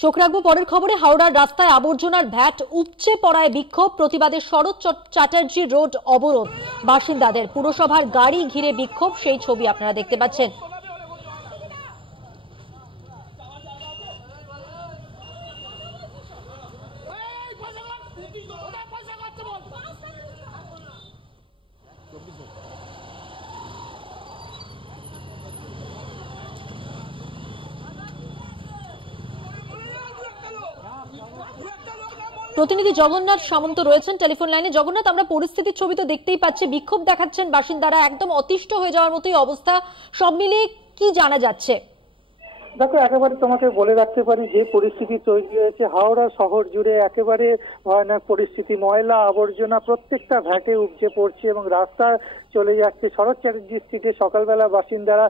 চোখ রাখবো পরের খবরে। হাওড়ার রাস্তায় আবর্জনার ভ্যাট উপচে পড়ায় বিক্ষোভ, প্রতিবাদে শরৎ চ্যাটার্জি রোড অবরোধ বাসিন্দাদের। পুরসভার গাড়ি ঘিরে বিক্ষোভ, সেই ছবি আপনারা দেখতে পাচ্ছেন। প্রতিনিধি জগন্নাথ সামন্ত রয়েছেন টেলিফোন লাইনে। জগন্নাথ, আমরা পরিস্থিতির ছবি তো দেখতেই পাচ্ছি, বিক্ষোভ দেখাচ্ছেন বাসিন্দারা, একদম অতিষ্ঠ হয়ে যাওয়ার মতোই অবস্থা। সব মিলিয়ে কি জানা যাচ্ছে? দেখো, একেবারে তোমাকে বলে রাখতে পারি যে পরিস্থিতি তৈরি হয়েছে হাওড়া শহর জুড়ে, একেবারে ভয়ানক পরিস্থিতি। ময়লা আবর্জনা প্রত্যেকটা ভ্যাটে উপচে পড়ছে এবং রাস্তা চলে যাচ্ছে। শরৎ চ্যাটার্জি স্ট্রিটে সকালবেলা বাসিন্দারা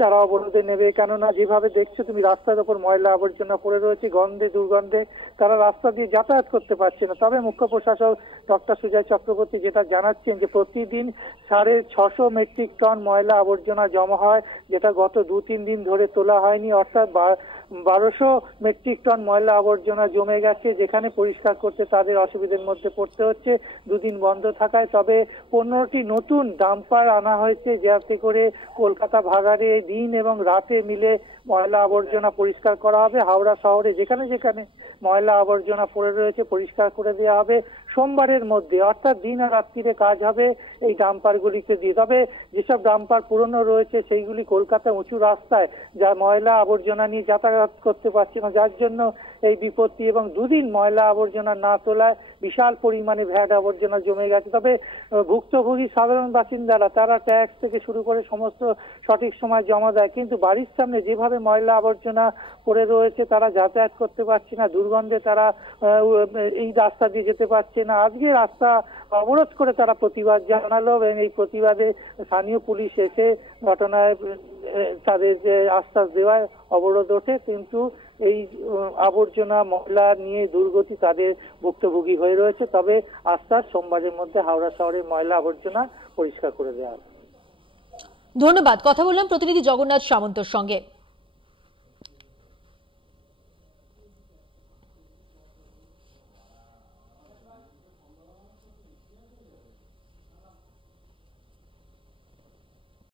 তারা অবরোধে নেবে, কেননা যেভাবে দেখছো তুমি রাস্তার ওপর ময়লা আবর্জনা পড়ে রয়েছে, গন্ধে দুর্গন্ধে তারা রাস্তা দিয়ে যাতায়াত করতে পারছে না। তবে মুখ্য প্রশাসক ডক্টর সুজয় চক্রবর্তী যেটা জানাচ্ছেন যে প্রতিদিন 650 মেট্রিক টন ময়লা আবর্জনা জমা হয়, যেটা গত 2-3 দিন ধরে তোলা হয়নি, অর্থাৎ 1200 মেট্রিক টন ময়লা আবর্জনা জমে গেছে, যেখানে পরিষ্কার করতে তাদের অসুবিধার মধ্যে পড়তে হচ্ছে দুদিন বন্ধ থাকায়। তবে 15টি নতুন ডাম্পার আনা হয়েছে, যাতে করে কলকাতা ভাগাড়ে দিন এবং রাতে মিলে ময়লা আবর্জনা পরিষ্কার করা হবে। হাওড়া শহরে যেখানে যেখানে ময়লা আবর্জনা পড়ে রয়েছে পরিষ্কার করে দেওয়া হবে সোমবারের মধ্যে, অর্থাৎ দিন আর রাত্রিরে কাজ হবে এই ডাম্পারগুলিকে দিয়ে। তবে যেসব ডাম্পার পুরনো রয়েছে সেইগুলি কলকাতা উঁচু রাস্তায় যা ময়লা আবর্জনা নিয়ে যাতায়াত করতে পারছে না, যার জন্য এই বিপত্তি। এবং দুদিন ময়লা আবর্জনা না তোলায় বিশাল পরিমাণে ভ্যাট আবর্জনা জমে গেছে। তবে ভুক্তভোগী সাধারণ বাসিন্দারা তারা ট্যাক্স থেকে শুরু করে সমস্ত সঠিক সময় জমা দেয়, কিন্তু বাড়ির সামনে যেভাবে ময়লা আবর্জনা পড়ে রয়েছে তারা যাতায়াত করতে পারছে না, দুর্গন্ধে তারা এই রাস্তা দিয়ে যেতে পারছে না। আজকে রাস্তা অবরোধ করে তারা প্রতিবাদ জানালো এবং এই প্রতিবাদে স্থানীয় পুলিশ এসে ঘটনায় তাদের যে আশ্বাস দেওয়ায় অবরোধ ওঠে, কিন্তু এই আবর্জনা ময়লা নিয়ে দুর্গতি তাদের ভুক্তভোগী হয়ে রয়েছে। তবে আশ্বাস সোমবারের মধ্যে হাওড়া শহরের ময়লা আবর্জনা পরিষ্কার করে দেওয়া হবে। ধন্যবাদ। কথা বললাম প্রতিনিধি জগন্নাথ সামন্তর সঙ্গে।